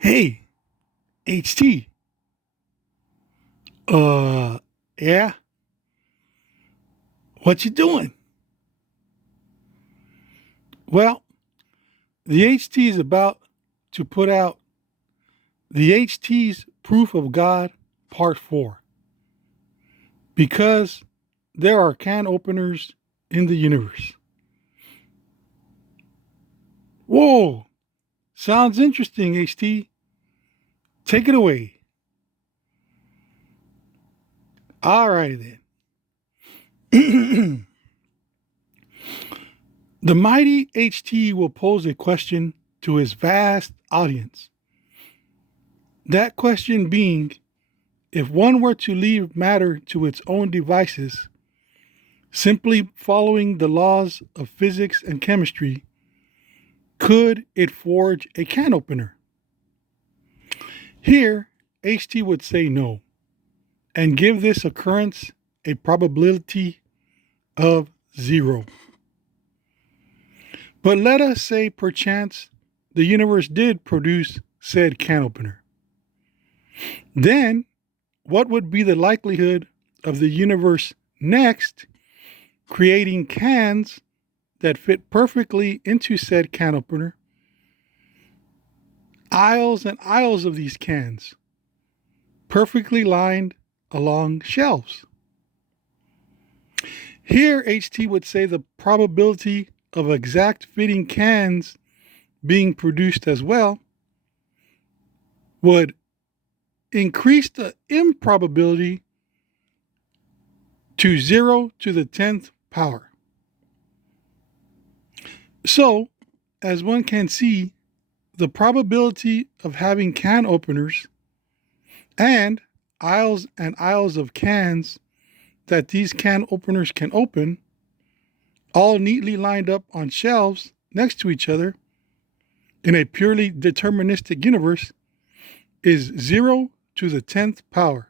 Hey, HT. Uh, yeah. What you doing? Well, the HT is about to put out the HT's Proof of God Part 4 because there are can openers in the universe. Whoa, sounds interesting, HT. Take it away. Alrighty then. The mighty HT will pose a question to his vast audience. That question being, if one were to leave matter to its own devices, simply following the laws of physics and chemistry, could it forge a can opener? Here, HT would say no, and give this occurrence a probability of 0. But let us say perchance the universe did produce said can opener. Then, what would be the likelihood of the universe next creating cans that fit perfectly into said can opener? Aisles and aisles of these cans, perfectly lined along shelves. Here, HT would say the probability of exact fitting cans being produced as well would increase the improbability to 0 to the 10th power. So, as one can see, the probability of having can openers and aisles of cans that these can openers can open, all neatly lined up on shelves next to each other in a purely deterministic universe, is 0 to the 10th power.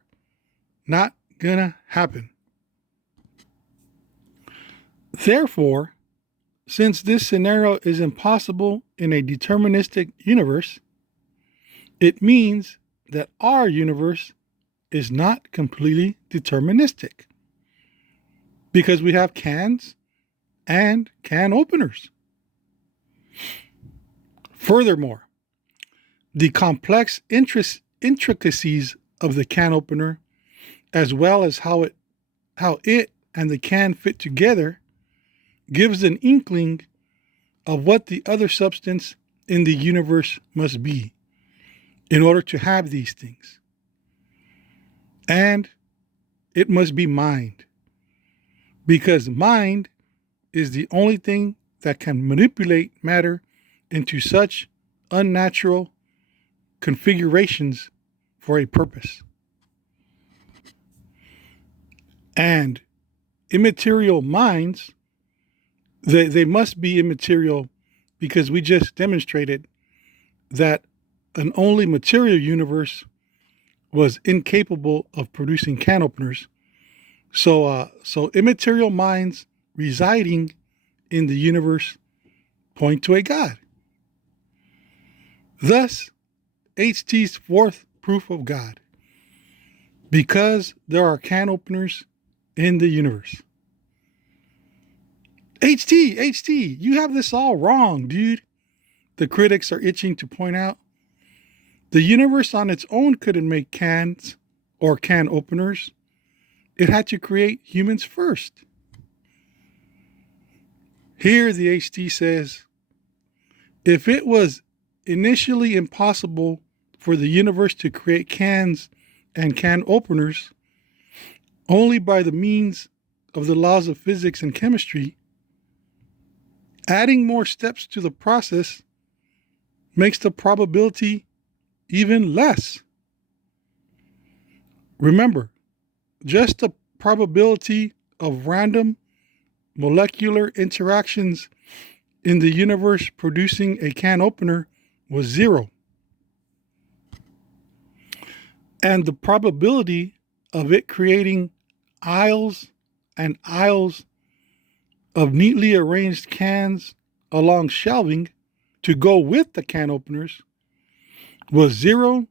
Not gonna happen. Therefore, since this scenario is impossible in a deterministic universe, it means that our universe is not completely deterministic because we have cans and can openers. Furthermore, the complex intricacies of the can opener, as well as how it and the can fit together, gives an inkling of what the other substance in the universe must be in order to have these things. And it must be mind, because mind is the only thing that can manipulate matter into such unnatural configurations for a purpose. And immaterial minds, they must be immaterial because we just demonstrated that an only material universe was incapable of producing can openers. So immaterial minds residing in the universe point to a God. Thus, HT's fourth proof of God, because there are can openers in the universe. HT, you have this all wrong, dude. The critics are itching to point out. The universe on its own couldn't make cans or can openers. It had to create humans first. Here, the HT says, if it was initially impossible for the universe to create cans and can openers only by the means of the laws of physics and chemistry, adding more steps to the process makes the probability even less. Remember, just the probability of random molecular interactions in the universe producing a can opener was 0. And the probability of it creating aisles and aisles of neatly arranged cans along shelving to go with the can openers was 0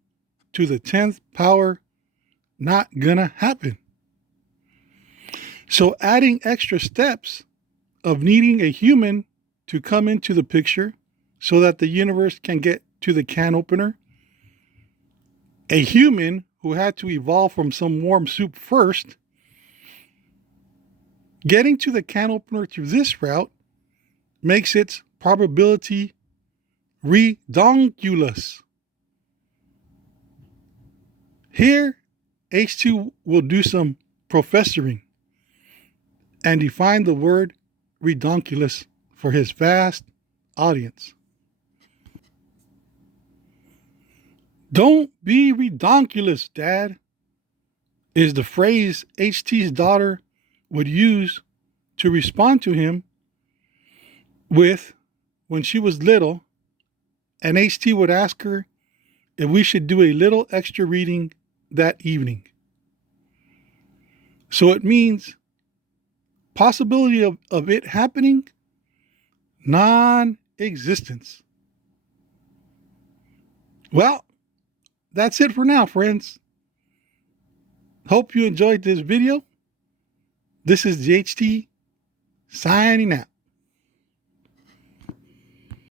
to the 10th power not gonna happen. So adding extra steps of needing a human to come into the picture so that the universe can get to the can opener, a human who had to evolve from some warm soup first, getting to the can opener through this route makes its probability redonkulous. Here, H2 will do some professoring and define the word redonkulous for his vast audience. Don't be redonkulous, Dad, is the phrase HT's daughter would use to respond to him with when she was little, and HT would ask her if we should do a little extra reading that evening. So it means possibility of it happening, non-existence. Well, that's it for now, friends. Hope you enjoyed this video. This is GHT signing out.